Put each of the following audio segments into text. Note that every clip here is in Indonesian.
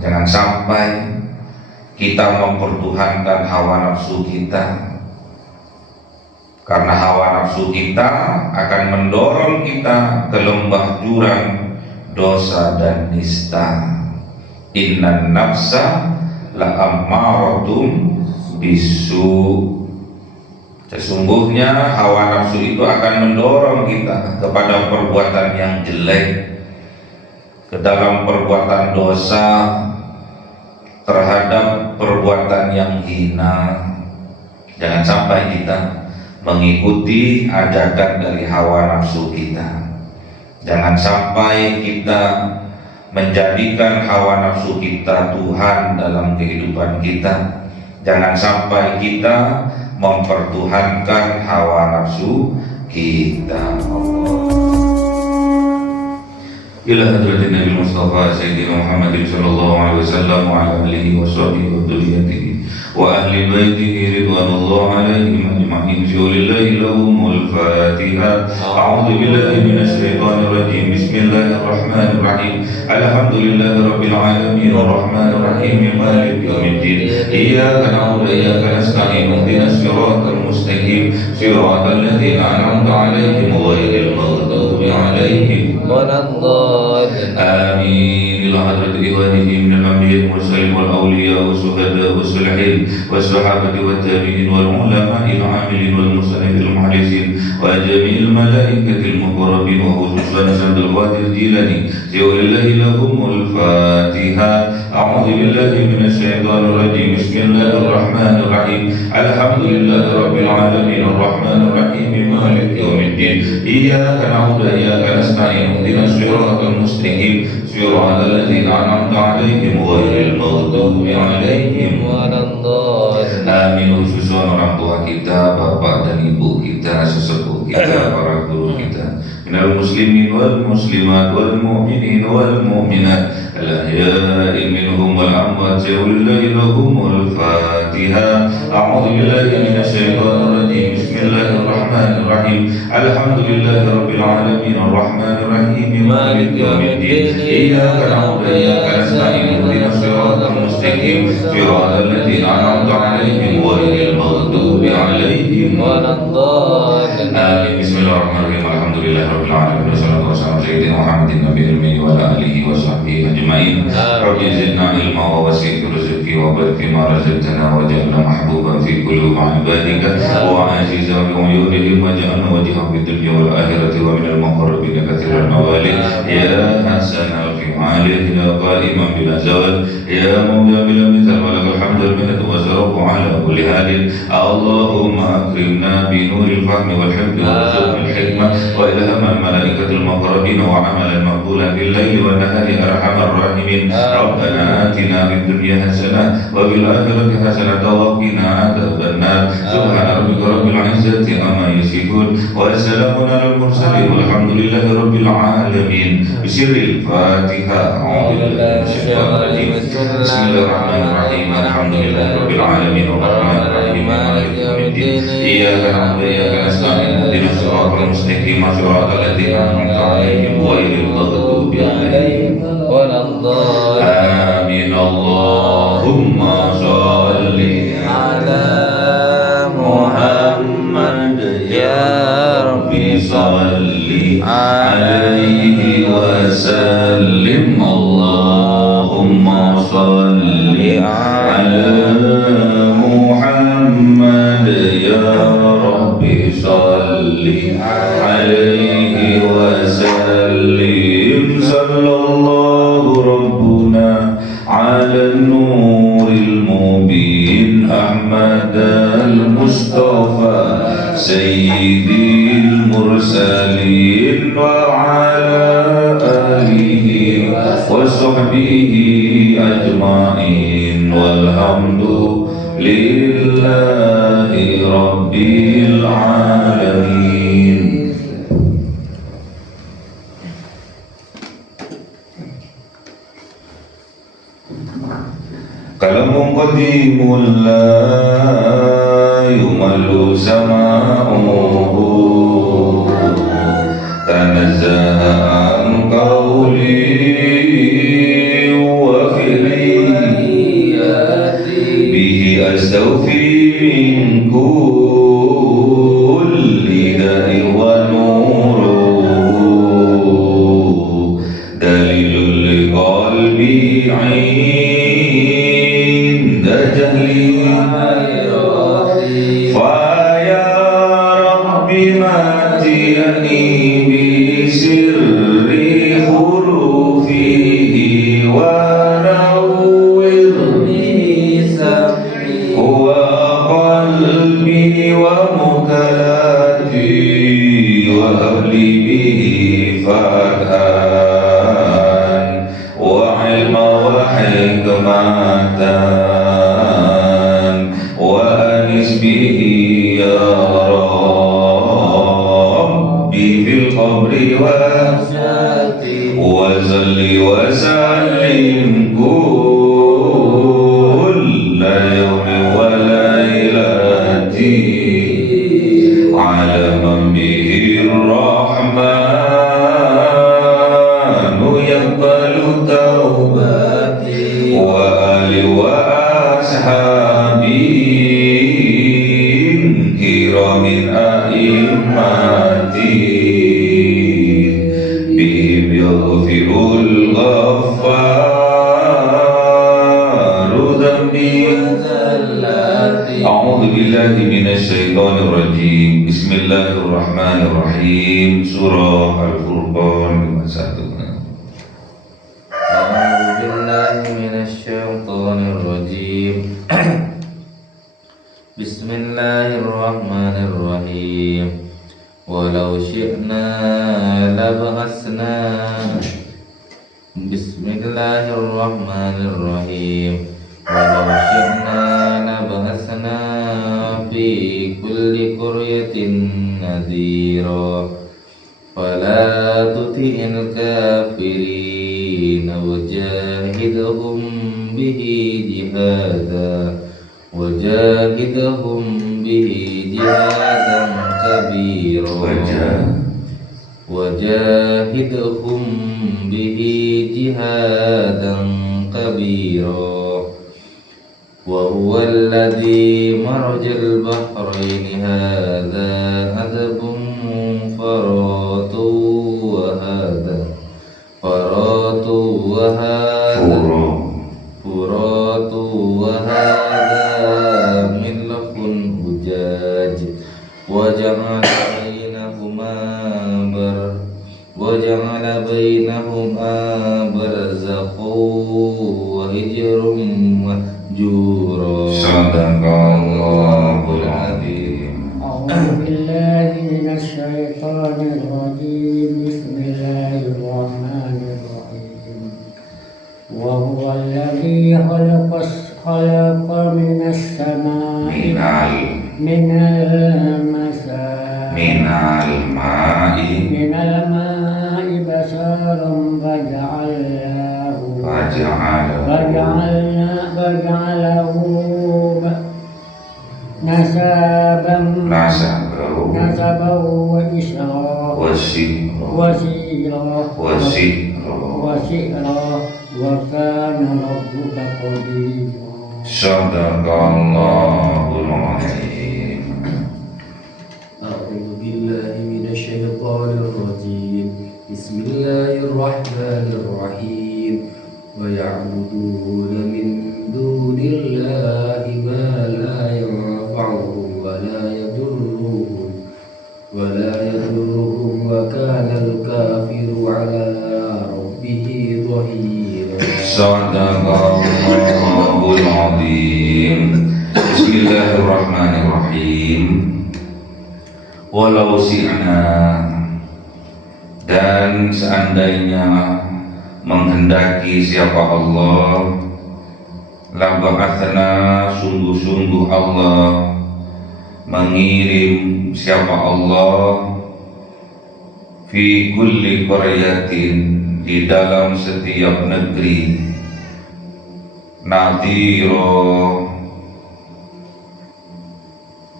Jangan sampai kita mempertuhankan hawa nafsu kita, karena hawa nafsu kita akan mendorong kita ke lembah jurang dosa dan nista. Innan nafsa la'ammaratun bisu. Sesungguhnya hawa nafsu itu akan mendorong kita kepada perbuatan yang jelek, ke dalam perbuatan dosa, terhadap perbuatan yang hina. Jangan sampai kita mengikuti ajakan dari hawa nafsu kita. Jangan sampai kita menjadikan hawa nafsu kita Tuhan dalam kehidupan kita. Jangan sampai kita mempertuhankan hawa nafsu kita. Ila hadratin Nabi Mustafa Sayyidina Muhammad sallallahu alaihi wasallam wa ala alihi wa sahbihi wa dzurriyyatihi wa ahli baitihi ridwanullah alaihim ajma'in. Lillahi lahumul Fatiha. A'udzu billahi minasy syaithanir rajim. Bismillahirrahmanirrahim. Alhamdulillahi rabbil alamin arrahmanir rahim maliki yaumiddin. Iyyaka na'budu wa iyyaka nasta'in. Ihdinas siratal mustaqim. Siratal ladzina an'amta 'alaihim ghairil maghdubi 'alaihim waladdallin. Amin. Ila hadrati ikhwanihi minal anbiya'i wal mursalin wal awliya'i was shuhada'i was salihin was sahabati wat tabi'in wal ulama'i al 'amilin wal muslimin wal muhaddisin wa jami'il malaikatil muqarrabin wa khususan Abdul Qadir Jilani. Lillahi lahumul Fatiha. A'udzu billahi minasy syaithanir rajim. Bismillahirrahmanirrahim. Alhamdulillahi rabbil alamin arrahmanir rahim maliki yaumiddin. Iyyaka na'budu wa iyyaka nasta'in. Ihdinas siratal mustaqim. Siratal ladzina an'amta 'alaihim ghairil maghdubi 'alaihim waladdallin. Amin. Khususan orang tua kita, bapak dan ibu kita, sesepuh kita, para guru kita, minal muslimin wal muslimat wal mu'minin wal mu'minat al-ahya'i minhum wal amwat. Lillahi lahumul Fatiha. A'udzu billahi minasy syaithanir rajim. Bismillahirrahmanirrahim. Alhamdulillahi rabbil alamin arrahmanir rahim maliki yaumiddin. Iyyaka na'budu wa iyyaka nasta'in. Ihdinas siratal mustaqim. Siratal ladzina an'amta 'alaihim ghairil maghdubi 'alaihim waladdallin. Amin. Bismillahirrahmanirrahim. Alhamdulillahi rabbil alamin. Wassalatu wassalamu ala sayyidina Muhammadin nabiyil ummi wa ala alihi wa sahbihi ajma'in. Rabbi zidna ilma wa wasi' rizqi wa barik ma razaqtana waj'alna mahbuban fi qulubi 'ibadika wa azizan bi uyunihim waj'alna wajhahu fid dunya wal akhirati wa minal muqarrabin katsiran mawali. Ya hasanal fi'ali ya qaiman bil zawal ya mawla bil mithal wa lakal hamdul minnatu wa sarafu ala kulli halin. Allahumma akrimna bi nuril fahmi wal hifdhi wa zulmil hikmah wa ilhamal malaikatil muqarrabin wa amalan maqbulan bil laili wan nahari arhamar rahimin. Rabbana atina fid dunya hasanah wa bil akhirati hasanah wa qina adzabannar. Subhana rabbika rabbil izzati amma yasifun wa salamun alal mursalin walhamdulillahi rabbil alamin. Bisirril Fatiha. A'udzu billahi minasyaitonir rajim. Bismillahirrahmanirrahim. Alhamdulillahi rabbil alamin arrahmanir rahim maliki yaumiddin. Iyyaka na'budu wa iyyaka nasta'in. Ihdinas siratal mustaqim. Siratal ladzina an'amta 'alaihim ghairil maghdubi 'alaihim waladdallin. Amin. Allahumma shalli ala Muhammad ya Rabbi shalli alaihi wa sallim. Allahumma shalli ala Muhammad ya Rabbi shalli alaihi wa sallim. Sallallahu rabbuna ala nuril mubin Ahmad al-Mustafa sayyidil mursalin wa ala alihi wa sahbihi ajma'in walhamdu lillahi rabbil alamin. Kalamun qadimul la yumallu sama'uhu tanazzaha an qawli wa fil يستوفي من كل داء ونوره دليل لقلبي عند جهلي فيا رب ماتيني بسر حروفه ونور وقلبي ومكلاتي وهب لي به فتحا وعلما وحكمة وأنس به يا ربي في القبر وصل وسلم كل يوم وليلة على من به الرحمن يقبل توبتي وآل وأصحابي كرام أئمتي بهم يغفر الغفار ذنبي أعوذ بالله من الشيطان الرجيم بسم الله الرحمن الرحيم سورة الفرقان 51. أعوذ بالله من الشيطان الرجيم بسم الله الرحمن الرحيم ولو شئنا لبعثنا بسم الله الرحمن الرحيم ولو شئنا لبعثنا في كل قرية نذيرا فلا تطع الكافرين وجاهدهم به جهادا كبيرا وجاهدهم به جهادا كبيرا وهو الذي مرج البحرين هذا عذب فرات وهذا ملح أجاج وجعل بينهما برزخا وحجرا مهجورا صدق الله العظيم. أعوذ بالله من الشيطان الرجيم بسم الله الرحمن الرحيم وهو الذي خلق من السماء من الماء بشرا فجعله نسبا وسيرا وكان ربك قديرا صدق الله العظيم. أعوذ بالله من الشيطان الرجيم بسم الله الرحمن الرحيم ويعبدون من دون الله ما لا ينفعهم ولا يضرهم وكان الكافر على ربه ظهيرا صدق الله العظيم. بسم الله الرحمن الرحيم. Walau syi'na, dan seandainya menghendaki siapa Allah, la ba'athna, sungguh-sungguh Allah mengirim siapa Allah fi kulli qaryatin, di dalam setiap negeri, nadhiro,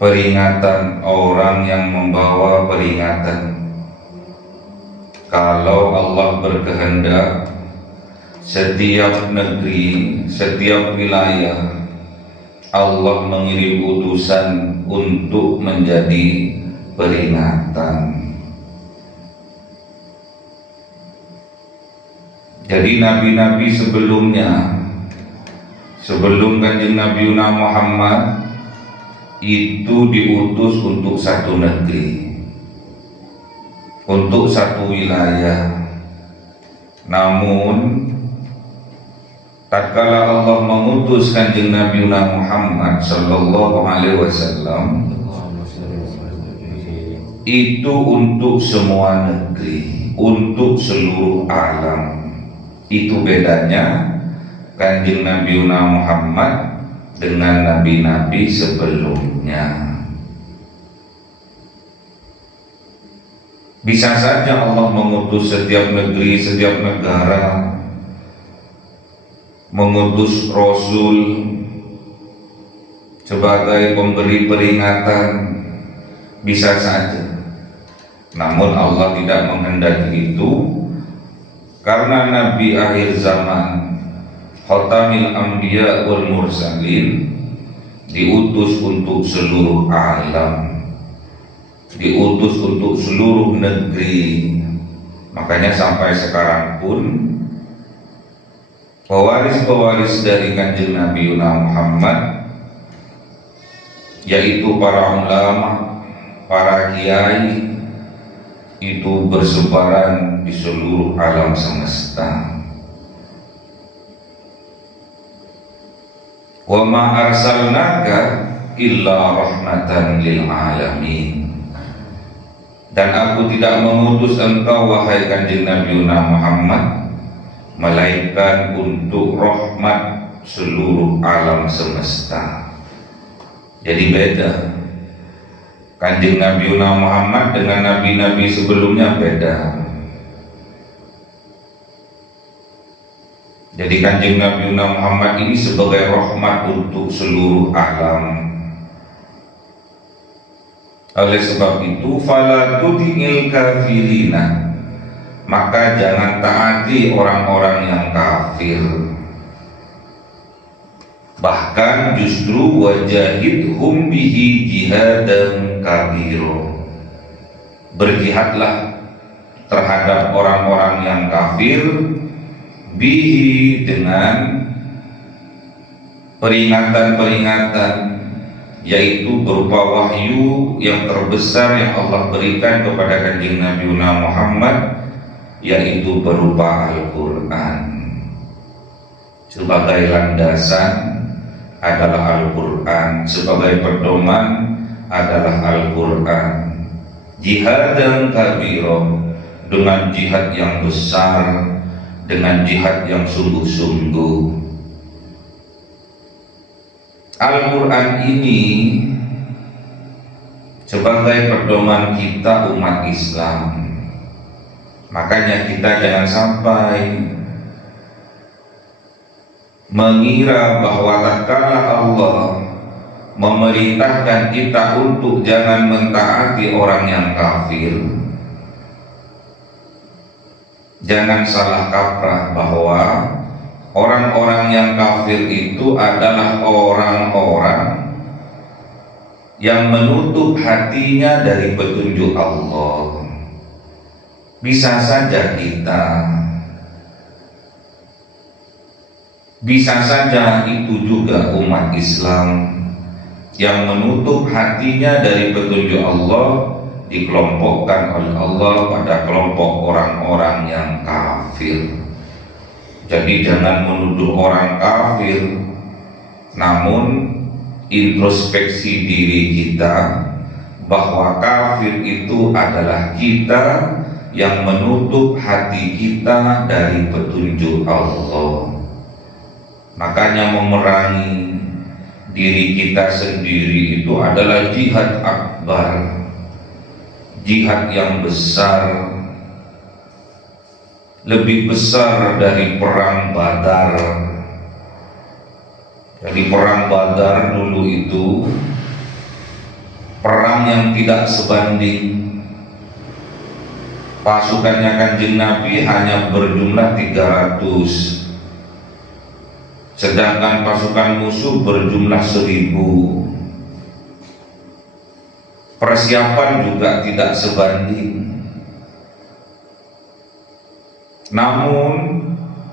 peringatan, orang yang membawa peringatan. Kalau Allah berkehendak, setiap negeri, setiap wilayah Allah mengirim utusan untuk menjadi peringatan. Jadi nabi-nabi sebelumnya, sebelum kanjeng Nabi Muhammad itu diutus untuk satu negeri, untuk satu wilayah. Namun tatkala Allah mengutus kanjeng Nabi Muhammad sallallahu alaihi wasallam itu untuk semua negeri, untuk seluruh alam. Itu bedanya kanjeng Nabi Muhammad dengan nabi-nabi sebelumnya. Bisa saja Allah mengutus setiap negeri, setiap negara, mengutus Rasul sebagai pemberi peringatan, bisa saja. Namun Allah tidak menghendaki itu, karena Nabi akhir zaman, Khatamil Anbiya wal Mursalin, diutus untuk seluruh alam, diutus untuk seluruh negeri. Makanya sampai sekarang pun pewaris-pewaris dari kanjeng Nabi Muhammad, yaitu para ulama, para kiai, itu bersebaran di seluruh alam semesta. Wa ma arsalnaka illa rahmatan lil alamin. Dan aku tidak mengutus engkau wahai kanjeng Nabi Muhammad melainkan untuk rahmat seluruh alam semesta. Jadi beda. Kanjeng Nabi Muhammad dengan nabi-nabi sebelumnya beda. Jadi kanjeng Nabi Muhammad ini sebagai rahmat untuk seluruh alam. Oleh sebab itu, fala tuti'il kafirina, maka jangan taati orang-orang yang kafir. Bahkan justru wajahidhum bihi jihadan kabiro, berjihadlah terhadap orang-orang yang kafir bihi, dengan peringatan-peringatan, yaitu berupa wahyu yang terbesar yang Allah berikan kepada kanjeng Nabi Muhammad, yaitu berupa Al-Quran. Sebagai landasan adalah Al-Quran, sebagai pedoman adalah Al-Quran. Jihad dan kabiro, dengan jihad yang besar, dengan jihad yang sungguh-sungguh. Al-Quran ini sebagai pedoman kita umat Islam. Makanya kita jangan sampai mengira bahwa tatkala Allah memerintahkan kita untuk jangan mentaati orang yang kafir, jangan salah kaprah bahwa orang-orang yang kafir itu adalah orang-orang yang menutup hatinya dari petunjuk Allah. Bisa saja kita, bisa saja itu juga umat Islam yang menutup hatinya dari petunjuk Allah, dikelompokkan oleh Allah pada kelompok orang-orang yang kafir. Jadi jangan menuduh orang kafir, namun introspeksi diri kita bahwa kafir itu adalah kita yang menutup hati kita dari petunjuk Allah. Makanya memerangi diri kita sendiri itu adalah jihad akbar, jihad yang besar, lebih besar dari perang Badar. Jadi perang Badar dulu itu perang yang tidak sebanding. Pasukannya kanjeng Nabi hanya berjumlah 300, sedangkan pasukan musuh berjumlah 1000. Persiapan juga tidak sebanding. Namun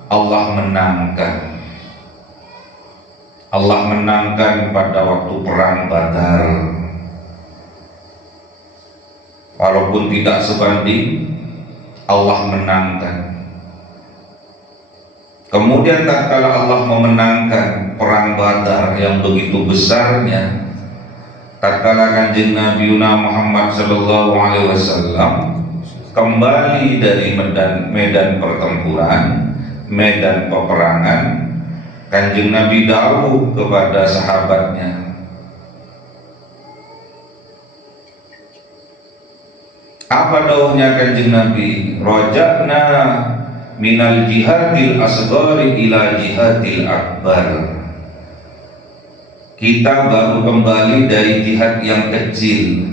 Allah menangkan. Allah menangkan pada waktu perang Badar. Walaupun tidak sebanding, Allah menangkan. Kemudian tatkala Allah memenangkan perang Badar yang begitu besarnya, tatkala Kanjeng Nabi Muhammad sallallahu alaihi wasallam kembali dari medan pertempuran, medan peperangan, Kanjeng Nabi dawuh kepada sahabatnya, apa dawuhnya Kanjeng Nabi? Raja'na minal jihadil asghari ila jihadil akbar. Kita baru kembali dari jihad yang kecil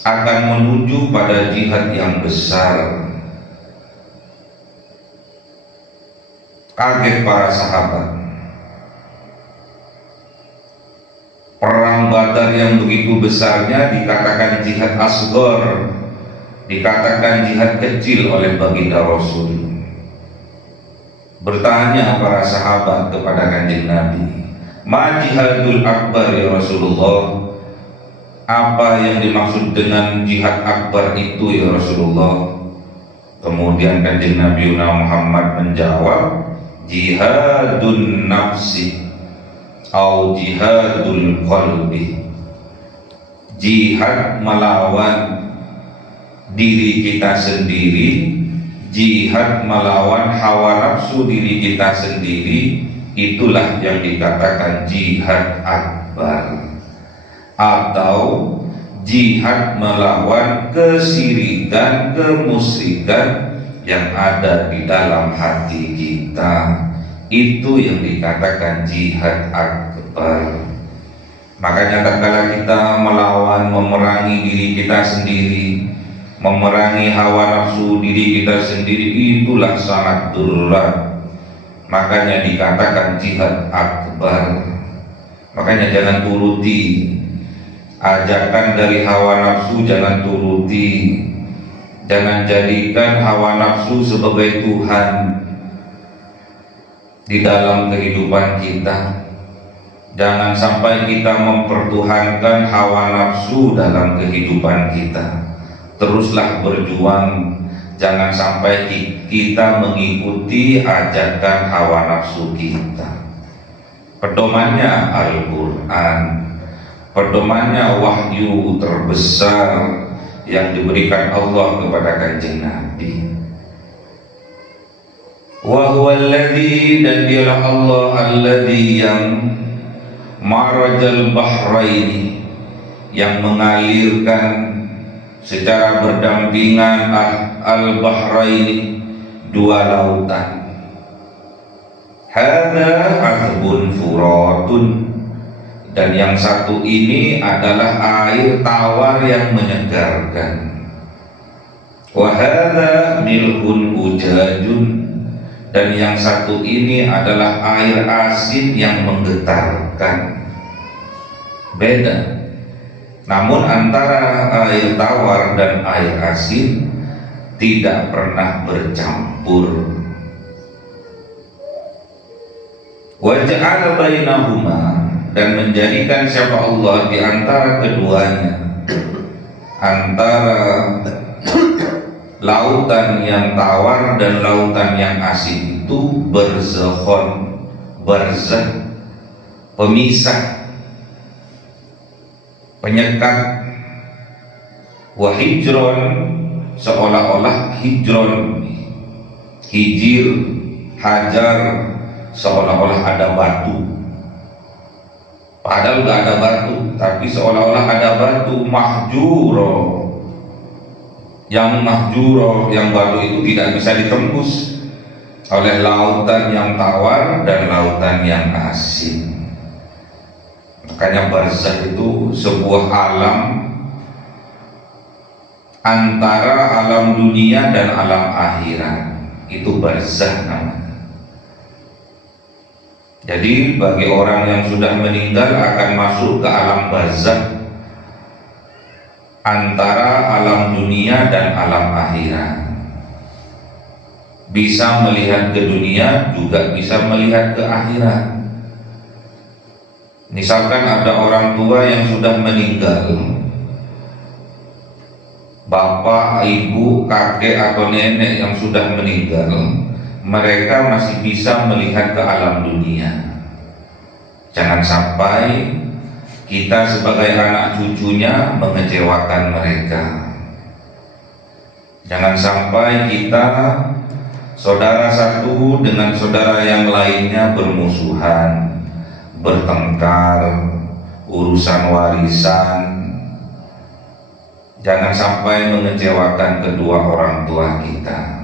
akan menuju pada jihad yang besar. Kaget para sahabat. Perang Badar yang begitu besarnya dikatakan jihad asghar, dikatakan jihad kecil oleh baginda Rasul. Bertanya para sahabat kepada Kanjeng Nabi, ma jihadul akbar ya Rasulullah? Apa yang dimaksud dengan jihad akbar itu ya Rasulullah? Kemudian Kanjeng Nabi Muhammad menjawab, jihadun nafsi atau jihadul qalbi. Jihad melawan diri kita sendiri, jihad melawan hawa nafsu diri kita sendiri, itulah yang dikatakan jihad akbar. Atau jihad melawan kesyirikan, kemusyrikan yang ada di dalam hati kita, itu yang dikatakan jihad akbar. Makanya tatkala kita melawan, memerangi diri kita sendiri, memerangi hawa nafsu diri kita sendiri, itulah sangat berat. Makanya dikatakan jihad akbar. Makanya jangan turuti ajakan dari hawa nafsu, jangan turuti. Jangan jadikan hawa nafsu sebagai Tuhan di dalam kehidupan kita. Jangan sampai kita mempertuhankan hawa nafsu dalam kehidupan kita. Teruslah berjuang, jangan sampai kita mengikuti ajakan hawa nafsu kita. Pedomannya Al-Quran, pedomannya wahyu terbesar yang diberikan Allah kepada Kanjeng Nabi. Wa huwa alladzi, dan dialah Allah alladzi yang marajal bahraini, yang mengalirkan secara berdampingan al-bahraini, dua lautan. Hadza azbun furatun, dan yang satu ini adalah air tawar yang menyegarkan. Wa hadza milhun ujajun, dan yang satu ini adalah air asin yang menggetarkan. Beda. Namun antara air tawar dan air asin tidak pernah bercampur. Wa ja'ala bainahuma, dan menjadikan siapa Allah di antara keduanya, antara lautan yang tawar dan lautan yang asin itu barzakhon, barzakh, pemisah, penyekat. Wa hijron, seolah-olah hijron, hijir, hajar, seolah-olah ada batu, padahal gak ada batu, tapi seolah-olah ada batu. Mahjuro, yang mahjuro, yang batu itu tidak bisa ditembus oleh lautan yang tawar dan lautan yang asin. Makanya barzakh itu sebuah alam antara alam dunia dan alam akhirat, itu barzakh namanya. Jadi bagi orang yang sudah meninggal akan masuk ke alam barzakh, antara alam dunia dan alam akhirat. Bisa melihat ke dunia, juga bisa melihat ke akhirat. Misalkan ada orang tua yang sudah meninggal, bapak, ibu, kakek atau nenek yang sudah meninggal, mereka masih bisa melihat ke alam dunia. Jangan sampai kita sebagai anak cucunya mengecewakan mereka. Jangan sampai kita saudara satu dengan saudara yang lainnya bermusuhan, bertengkar, urusan warisan. Jangan sampai mengecewakan kedua orang tua kita.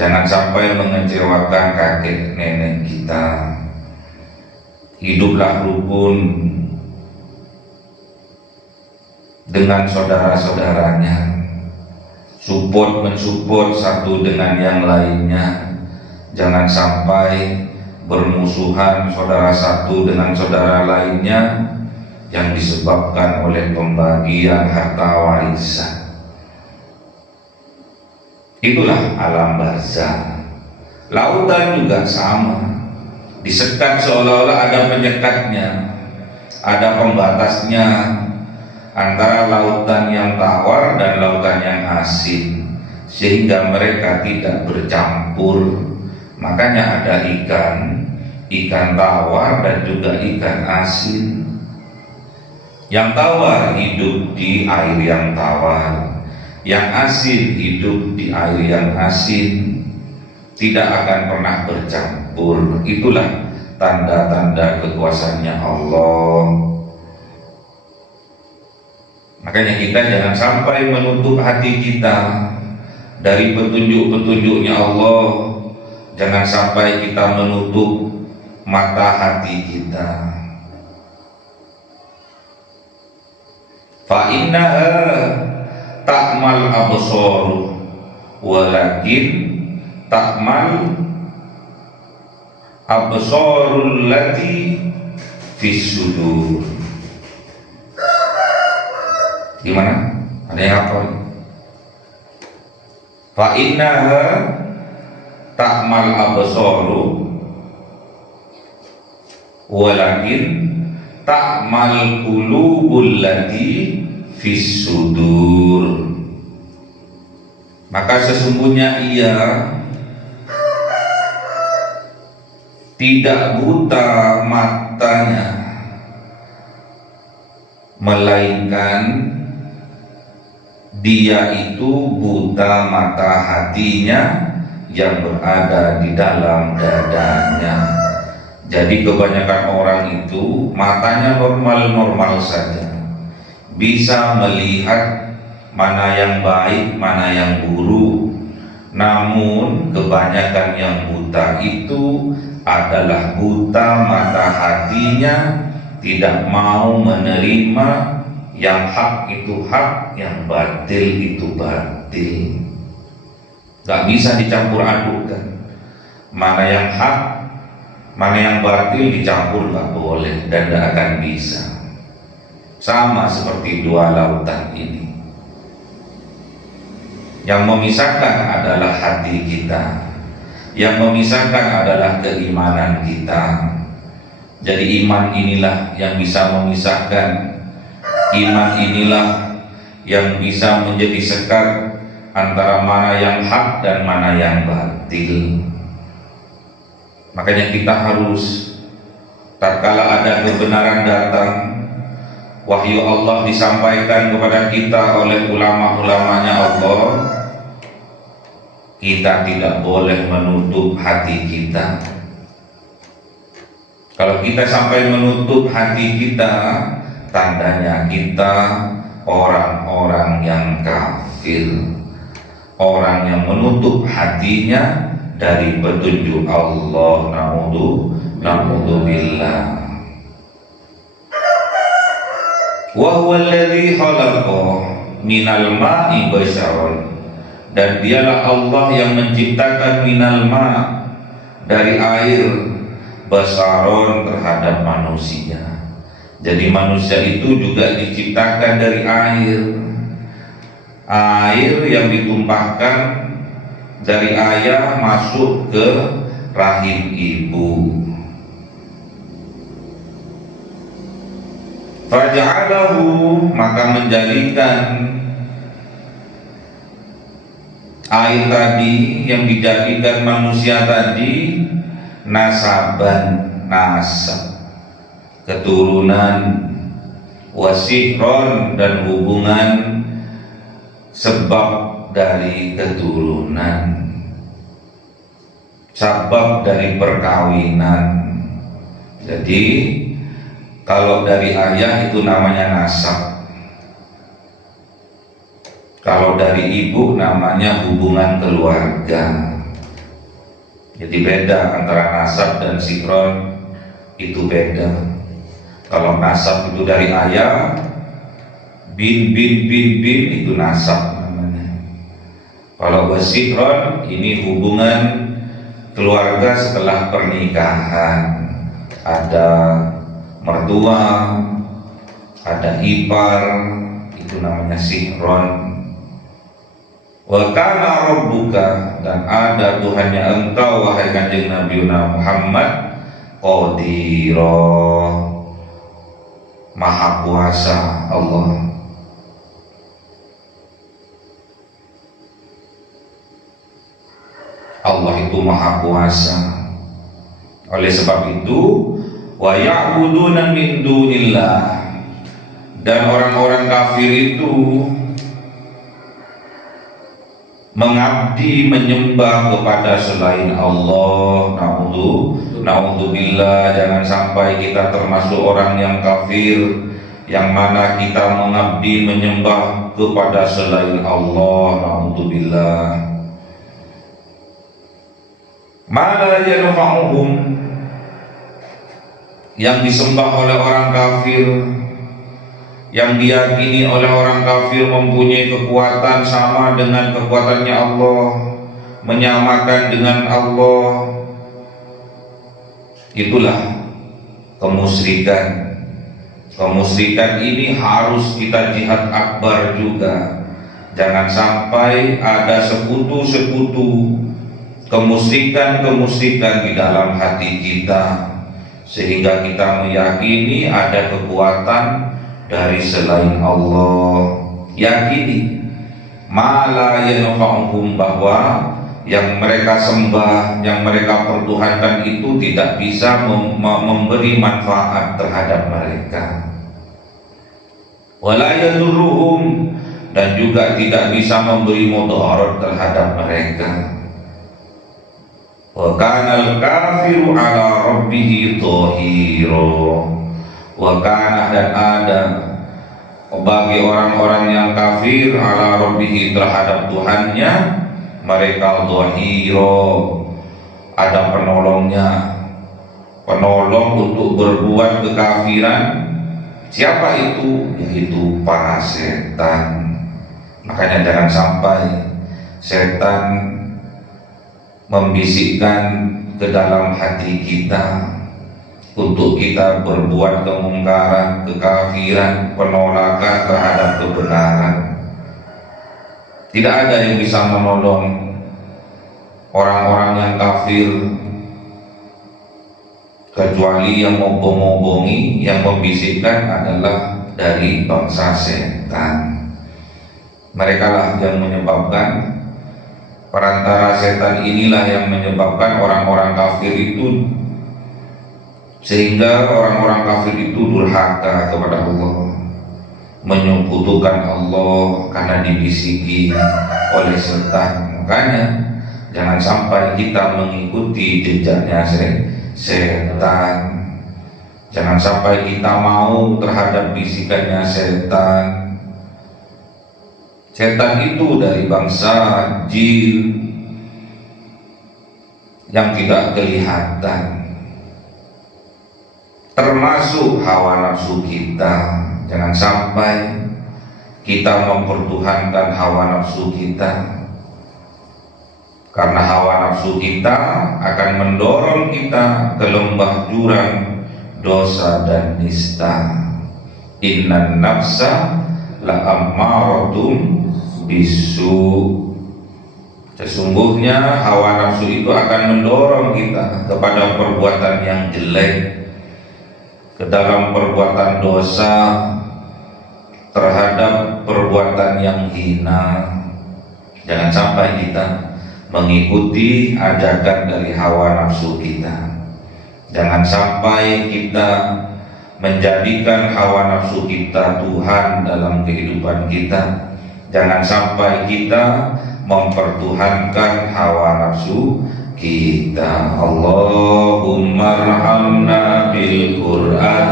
Jangan sampai mengecewakan kakek nenek kita. Hiduplah rukun dengan saudara-saudaranya, mensupport satu dengan yang lainnya. Jangan sampai bermusuhan saudara satu dengan saudara lainnya yang disebabkan oleh pembagian harta warisan. Itulah alam barzakh. Lautan juga sama, disekat seolah-olah ada penyekatnya, ada pembatasnya antara lautan yang tawar dan lautan yang asin, sehingga mereka tidak bercampur. Makanya ada ikan tawar dan juga ikan asin. Yang tawar hidup di air yang tawar, yang asin hidup di air yang asin, tidak akan pernah bercampur. Itulah tanda-tanda kekuasaannya Allah. Makanya kita jangan sampai menutup hati kita dari petunjuk-petunjuknya Allah. Jangan sampai kita menutup mata hati kita. Fa innaha ta'mal absar walakin ta'mal absarul lati fis sudur. Gimana? Ada yang hafal? Fa innaha ta'mal absaru walakin ta'mal qulubul lati fis sudur. Maka sesungguhnya ia tidak buta matanya, melainkan dia itu buta mata hatinya yang berada di dalam dadanya. Jadi kebanyakan orang itu matanya normal-normal saja, bisa melihat mana yang baik, mana yang buruk. Namun kebanyakan yang buta itu adalah buta mata hatinya, tidak mau menerima yang hak itu hak, yang batil itu batil. Gak bisa dicampur adukkan. Mana yang hak, mana yang batil dicampur gak boleh dan gak akan bisa. Sama seperti dua lautan ini. Yang memisahkan adalah hati kita, yang memisahkan adalah keimanan kita. Jadi iman inilah yang bisa memisahkan, iman inilah yang bisa menjadi sekat antara mana yang hak dan mana yang batil. Makanya kita harus, tatkala ada kebenaran datang, wahyu Allah disampaikan kepada kita oleh ulama-ulamanya Allah, kita tidak boleh menutup hati kita. Kalau kita sampai menutup hati kita, tandanya kita orang-orang yang kafir, orang yang menutup hatinya dari petunjuk Allah. Na'udzubillah. Wa huwa alladzi khalaqa minal ma'i basharan, dan dialah Allah yang menciptakan minal ma', dari air, basaron terhadap manusia. Jadi manusia itu juga diciptakan dari air. Air yang ditumpahkan dari ayah masuk ke rahim ibu. Faja'alahu, maka menjadikan air tadi yang dijadikan manusia tadi nasaban, nasab, keturunan, wasihron, dan hubungan sebab dari keturunan, sebab dari perkawinan. Jadi kalau dari ayah itu namanya nasab, kalau dari ibu namanya hubungan keluarga. Jadi beda antara nasab dan sikron, itu beda. Kalau nasab itu dari ayah, bin itu nasab namanya. Kalau sikron ini hubungan keluarga setelah pernikahan. Ada mertua, ada ipar, itu namanya sikron. Wa kana rabbuka, dan ada Tuhannya engkau wahai kanjeng Nabi Muhammad, qadira, maha kuasa Allah. Allah itu maha kuasa. Oleh sebab itu, wa ya'buduna min dunillah, dan orang-orang kafir itu mengabdi, menyembah kepada selain Allah. Na'udzubillah, jangan sampai kita termasuk orang yang kafir, yang mana kita mengabdi, menyembah kepada selain Allah. Na'udzubillah. Ma la yanfa'uhum, yang disembah oleh orang kafir, yang diyakini oleh orang kafir mempunyai kekuatan sama dengan kekuatannya Allah, menyamakan dengan Allah, itulah kemusyrikan. Kemusyrikan ini harus kita jihad akbar juga. Jangan sampai ada sekutu-sekutu kemusyrikan di dalam hati kita, sehingga kita meyakini ada kekuatan dari selain Allah. Yakini mala yanfa'uhum, bahwa yang mereka sembah, yang mereka pertuhankan itu tidak bisa memberi manfaat terhadap mereka. Wala yadurruhum, dan juga tidak bisa memberi mudarat terhadap mereka. Wa kana al-kafiru ala rabbih dhahira, wa kana, dan ada bagi orang-orang yang kafir ala rabbih, terhadap Tuhannya, mereka dhahira, ada penolongnya, penolong untuk berbuat kekafiran. Siapa itu? Yaitu para setan. Makanya jangan sampai setan membisikkan ke dalam hati kita untuk kita berbuat kemungkaran, kekafiran, penolakan terhadap kebenaran. Tidak ada yang bisa menolong orang-orang yang kafir kecuali yang ngobong-ngobongi, yang membisikkan adalah dari bangsa setan. Mereka lah yang menyebabkan, perantara setan inilah yang menyebabkan orang-orang kafir itu, sehingga orang-orang kafir itu durhaka kepada Allah, menyekutukan Allah karena dibisiki oleh setan. Makanya jangan sampai kita mengikuti jejaknya setan. Jangan sampai kita mau terhadap bisikannya setan. Setan itu dari bangsa jin yang tidak kelihatan, termasuk hawa nafsu kita. Jangan sampai kita mempertuhankan hawa nafsu kita. Karena hawa nafsu kita akan mendorong kita ke lembah jurang dosa dan nista. Innan nafsa la ammaratum bisu. Sesungguhnya hawa nafsu itu akan mendorong kita kepada perbuatan yang jelek, ke dalam perbuatan dosa, terhadap perbuatan yang hina. Jangan sampai kita mengikuti ajakan dari hawa nafsu kita. Jangan sampai kita menjadikan hawa nafsu kita Tuhan dalam kehidupan kita. Jangan sampai kita mempertuhankan hawa nafsu kita. Allahumma arhamna bil Qur'an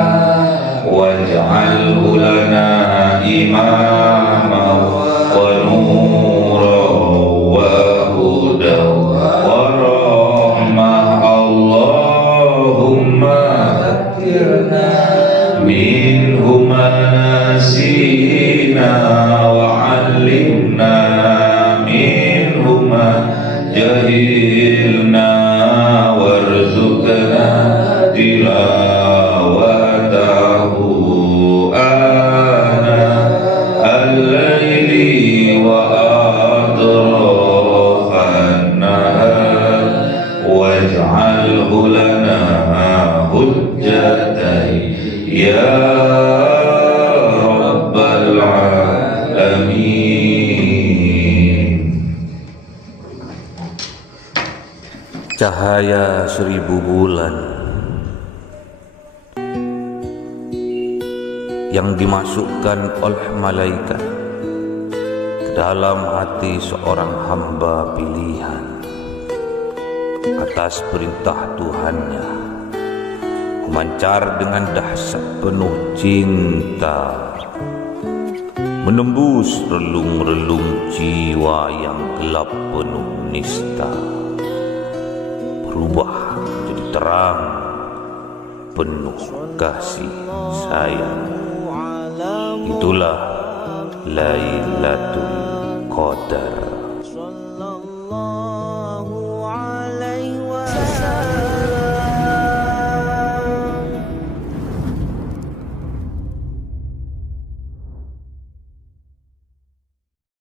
waj'alhu lana imama wa nura wa huda wa rahmah. Allahumma Akhirna minhu ma nasina wa 'allimna minhu ma jahilna warzuqna tilawatahu ana al-laili wa atrafan nahar waj'alhu lana hujjatan ya rabbal alamin. Cahaya 1000 bulan yang dimasukkan oleh malaikat ke dalam hati seorang hamba pilihan atas perintah Tuhannya, memancar dengan dahsyat penuh cinta, menembus relung-relung jiwa yang gelap penuh nista, berubah menjadi terang penuh kasih sayang. Itulah Lailatul Qadar.